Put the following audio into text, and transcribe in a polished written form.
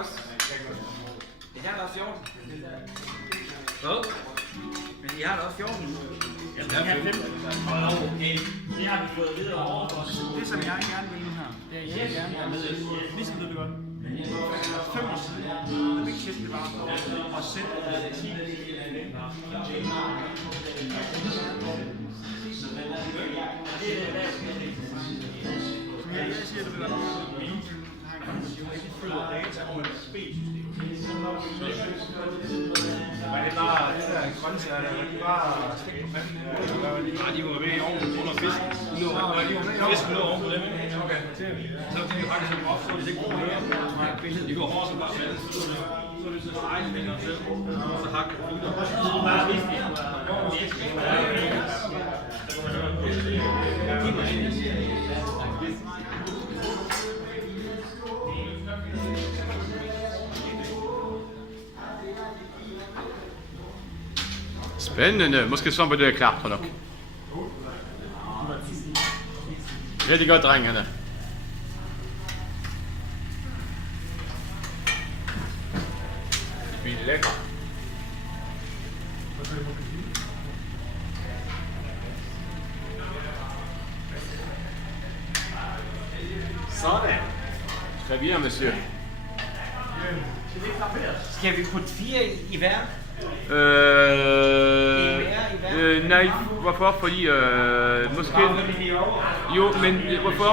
også. Det her er også 14. Hvad? Men I har da også 14. Ja, det er 15. Okay. Det har vi fået videre over for os. Det som jeg gerne vil nu her, det er, jeg vil gerne være med. Ligesom det godt. 5 år siden, det big shit, det var at sætte 10. Som jeg siger, det vil være har en kondition, ikke flyder data over et spilsystem. Men det bare, det der grøntsager der, de bare stikker på fanden. Nej, de var ved i ovnen under fisken. Fisken lå oven på dem. Okay. Så de faktisk ikke op, så de ikke bruger mere. De går hårdt som bare faldet. Så er det så stejligt med dem selv. Og så hakker det ud. Så bare vist det. Spændende. Måske så på det klatre nok. Rigtig godt, drengene. Det bliver lækker. Sådan. Très bien, monsieur. Skal vi putte 4 i hver? Nej, hvorfor? Fordi måske... Jo, men hvorfor?